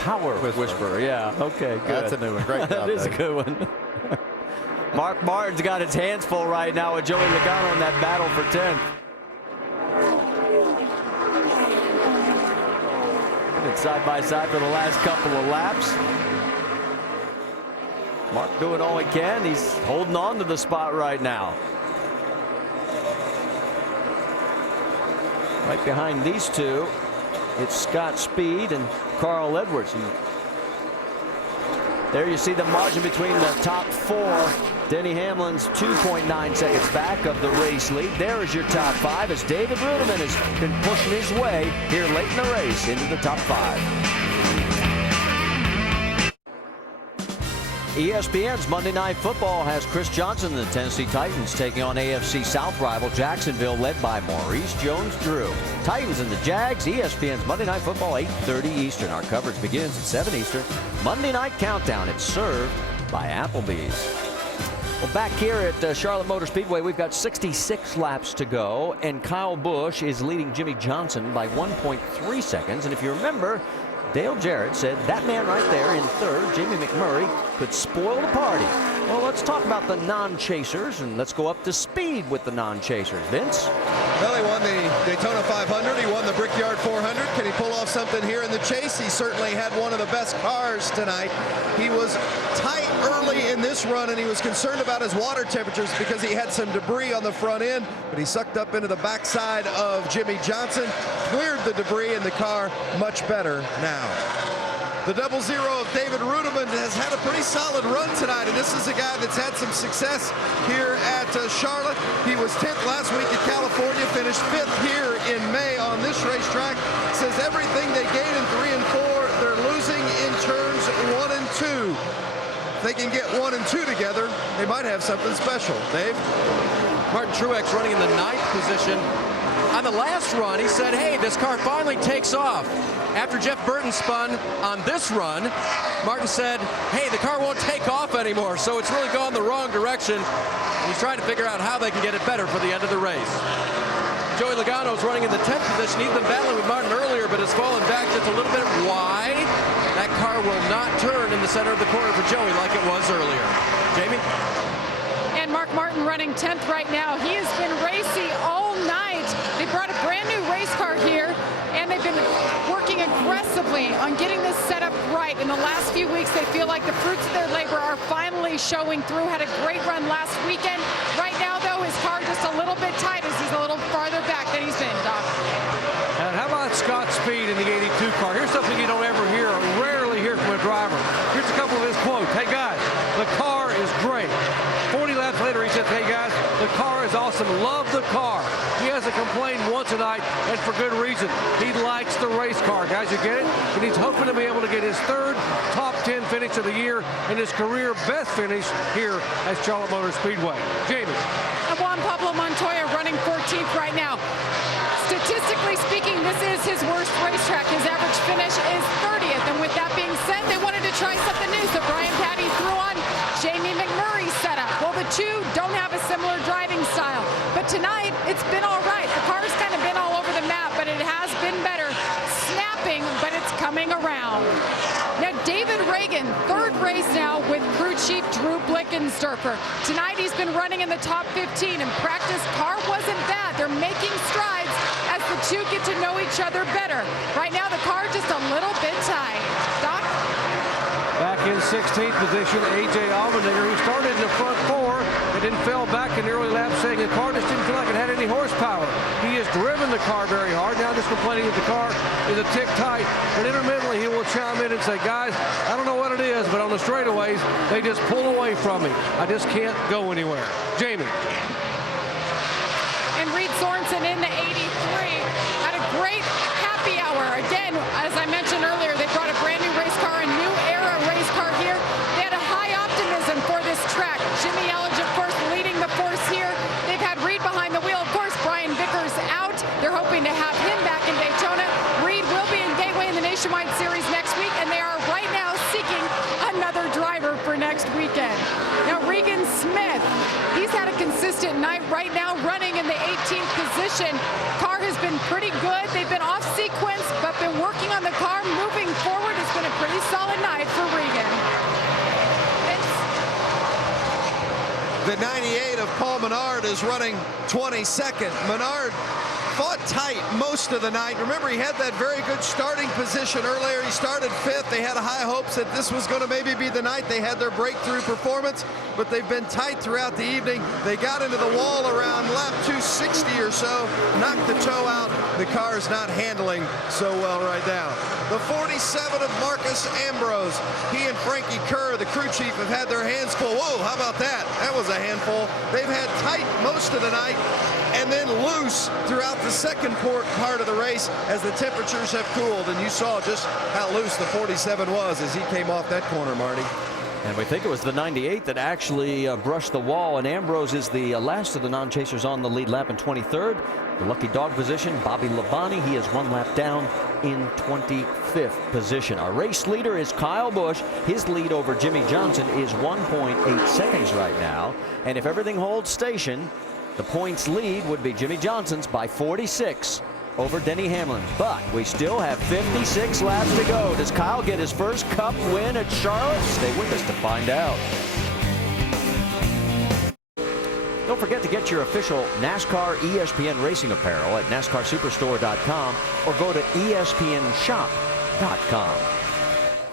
Power Whisperer. Yeah. Okay. Good. That's a new one. Great job. That is a good one. Mark Martin's got his hands full right now with Joey Logano in that battle for 10th. It's side by side for the last couple of laps. Mark doing all he can. He's holding on to the spot right now. Right behind these two, it's Scott Speed and Carl Edwards. And there you see the margin between the top four. Denny Hamlin's 2.9 seconds back of the race lead. There is your top five as David Ruderman has been pushing his way here late in the race into the top five. ESPN's Monday Night Football has Chris Johnson and the Tennessee Titans taking on AFC South rival Jacksonville, led by Maurice Jones-Drew. Titans and the Jags, ESPN's Monday Night Football, 8:30 Eastern. Our coverage begins at 7 Eastern. Monday Night Countdown. It's served by Applebee's. Well, back here at Charlotte Motor Speedway, we've got 66 laps to go, and Kyle Busch is leading Jimmy Johnson by 1.3 seconds. And if you remember, Dale Jarrett said that man right there in third, Jamie McMurray, could spoil the party. Well, let's talk about the non-chasers, and let's go up to speed with the non-chasers. Vince? Well, he won the Daytona 500. He won the Brickyard 400. Can he pull off something here in the chase? He certainly had one of the best cars tonight. He was tight early in this run, and he was concerned about his water temperatures because he had some debris on the front end, but he sucked up into the backside of Jimmy Johnson, cleared the debris, and the car much better now. The 00 of David Ruderman has had a pretty solid run tonight, and this is a guy that's had some success here at Charlotte. He was 10th last week at California, finished 5th here in May on this racetrack. Says everything they gained in 3 and 4, they're losing in turns 1 and 2. If they can get 1 and 2 together, they might have something special. Dave? Martin Truex running in the 9th position. On the last run, he said, hey, this car finally takes off. After Jeff Burton spun on this run, Martin said, hey, the car won't take off anymore, so it's really gone the wrong direction. And he's trying to figure out how they can get it better for the end of the race. Joey Logano is running in the 10th position. He's been battling with Martin earlier, but has fallen back just a little bit wide. That car will not turn in the center of the corner for Joey like it was earlier. Jamie? And Mark Martin running 10th right now. He has been racy all night. They brought a brand new race car here, and they've been working aggressively on getting this set up right. In the last few weeks, they feel like the fruits of their labor are finally showing through. Had a great run last weekend. Right now, though, his car just a little bit tight as he's a little farther back than he's been, Doc. And how about Scott Speed in the 82 car? Here's something you don't ever hear or rarely hear from a driver. Here's a couple of his quotes. Hey, guys, the car is great. 40 laps later, he said, hey, guys, the car is awesome. Love the car. He hasn't complained once tonight, and for good reason. He likes the race car. Guys, you get it? And he's hoping to be able to get his 3rd top 10 finish of the year and his career best finish here at Charlotte Motor Speedway. Jamie. And Juan Pablo Montoya running 14th right now. Statistically speaking, this is his worst racetrack. His average finish is 30th. And with that being said, they wanted to try something new. So Brian Patty threw on Jamie McMurray's setup. Well, the two don't have a similar driving style. But tonight, it's been all right. The car's kind of been all over the map, but it has been better. Snapping, but it's coming around. Now, David Reagan, 3rd race now with crew chief Drew Blickensderfer. Tonight, he's been running in the top 15. In practice, car wasn't bad. They're making strides as the two get to know each other better. Right now, the car just a little bit tight. Doc? Back in 16th position, A.J. Allmendinger, who started in the front 4 and then fell back in the early lap, saying the car just didn't feel like it had any horsepower. He has driven the car very hard, now just complaining that the car is a tick tight. And intermittently, he will chime in and say, guys, I don't know what it is, but on the straightaways, they just pull away from me. I just can't go anywhere. Jamie. And Reed Sorensen in the 83 had a great happy hour. Again, as I mentioned earlier, they brought a brand new race car, a new era race car here. They had a high optimism for this track. Jimmy Elledge, of course, leading the force here. They've had Reed behind the wheel. Of course, Brian Vickers out. They're hoping to have him back in Daytona. Reed will be in Gateway in the Nationwide Series next week, and they are right now seeking another driver for next weekend. Now, Regan Smith, he's had a consistent night right now, running in the 18th position. Car has been pretty good. They've been off sequence, but been working on the car. Moving forward, it's been a pretty The 98 of Paul Menard is running 22nd. Menard fought tight most of the night. Remember, he had that very good starting position earlier. He started 5th. They had high hopes that this was going to maybe be the night they had their breakthrough performance, but they've been tight throughout the evening. They got into the wall around lap 260 or so, knocked the toe out. The car is not handling so well right now. The 47 of Marcus Ambrose. He and Frankie Kerr, the crew chief, have had their hands full. Whoa, how about that? That was a handful. They've had tight most of the night and then loose throughout the second part of the race as the temperatures have cooled. And you saw just how loose the 47 was as he came off that corner, Marty. And we think it was the 98 that actually brushed the wall, and Ambrose is the last of the non-chasers on the lead lap in 23rd. The lucky dog position, Bobby Labonte, he is 1 lap down in 25th position. Our race leader is Kyle Busch. His lead over Jimmy Johnson is 1.8 seconds right now. And if everything holds station, the points lead would be Jimmy Johnson's by 46 over Denny Hamlin. But we still have 56 laps to go. Does Kyle get his first Cup win at Charlotte? Stay with us to find out. Don't forget to get your official NASCAR ESPN racing apparel at NASCARSuperstore.com or go to ESPNshop.com.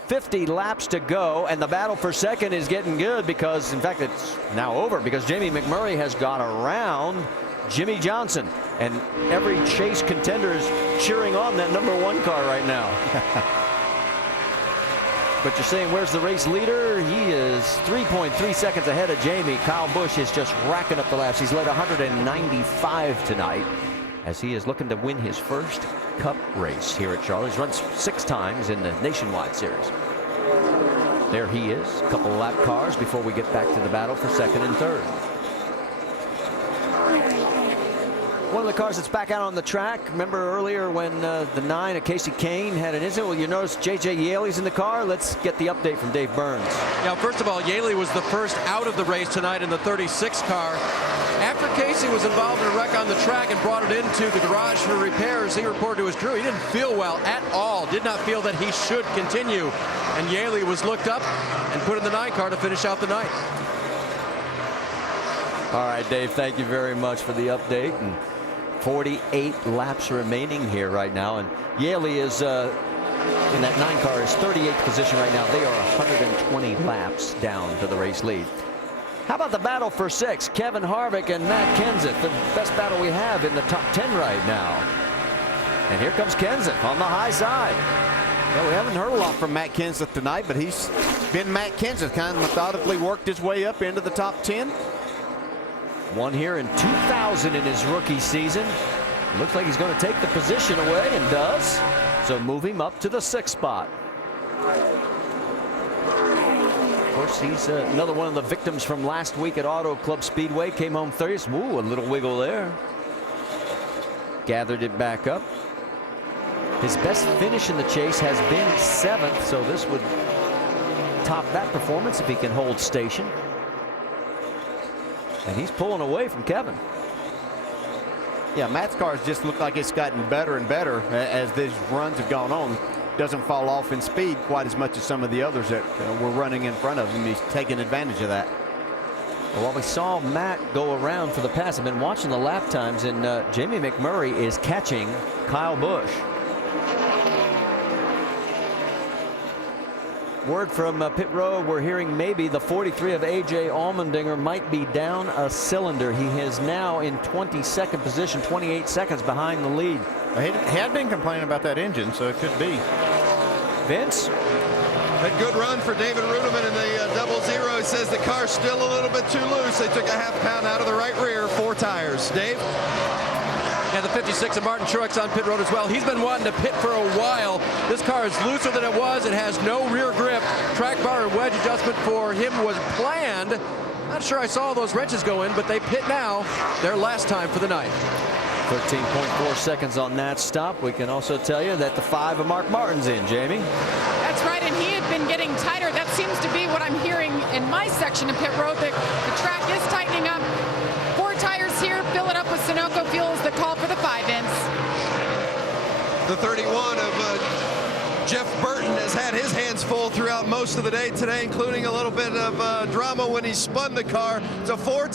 50 laps to go, and the battle for second is getting good because, in fact, it's now over because Jamie McMurray has got around Jimmy Johnson, and every chase contender is cheering on that #1 car right now. But you're saying, where's the race leader? He is 3.3 seconds ahead of Jamie. Kyle Busch is just racking up the laps. He's led 195 tonight as he is looking to win his first Cup race here at Charlotte. He's run 6 times in the Nationwide Series. There he is, a couple of lap cars before we get back to the battle for second and third. One of the cars that's back out on the track. Remember earlier when the 9 of Casey Kane had an incident? Well, you notice J.J. Yaley's in the car. Let's get the update from Dave Burns. Yeah, first of all, Yaley was the first out of the race tonight in the 36 car. After Casey was involved in a wreck on the track and brought it into the garage for repairs, he reported to his crew he didn't feel well at all, did not feel that he should continue. And Yaley was looked up and put in the 9 car to finish out the night. All right, Dave, thank you very much for the update. And 48 laps remaining here right now, and Yaley is in that 9 car is 38th position right now. They are 120 laps down to the race lead. How about the battle for 6? Kevin Harvick and Matt Kenseth, the best battle we have in the top 10 right now. And here comes Kenseth on the high side. Well, we haven't heard a lot from Matt Kenseth tonight, but he's been Matt Kenseth, kind of methodically worked his way up into the top 10. Won here in 2000 in his rookie season. Looks like he's going to take the position away, and does. So move him up to the 6th spot. Of course, he's another one of the victims from last week at Auto Club Speedway. Came home 30th. Ooh, a little wiggle there. Gathered it back up. His best finish in the chase has been 7th, so this would top that performance if he can hold station. And he's pulling away from Kevin. Yeah, Matt's cars just look like it's gotten better and better as these runs have gone on. Doesn't fall off in speed quite as much as some of the others that were running in front of him. He's taking advantage of that. Well, while we saw Matt go around for the pass, I've been watching the lap times, and Jamie McMurray is catching Kyle Busch. Word from pit road, we're hearing maybe the 43 of A.J. Allmendinger might be down a cylinder. He is now in 22nd position, 28 seconds behind the lead. He had been complaining about that engine, so it could be. Vince? A good run for David Ruderman in the 00. He says the car's still a little bit too loose. They took a ½ pound out of the right rear, 4 tires. Dave? And the 56 of Martin Truex on pit road as well. He's been wanting to pit for a while. This car is looser than it was. It has no rear grip. Track bar and wedge adjustment for him was planned. Not sure I saw those wrenches go in, but they pit now. Their last time for the night. 13.4 seconds on that stop. We can also tell you that the 5 of Mark Martin's in, Jamie. That's right, and he had been getting tighter. That seems to be what I'm hearing in my section of pit road. The track is tightening up. 4 tires here, fill it up with Sunoco fuel is the call for the 5-inch. The 31 of Jeff Burton has had his hands full throughout most of the day today, including a little bit of drama when he spun the car. It's a 4-time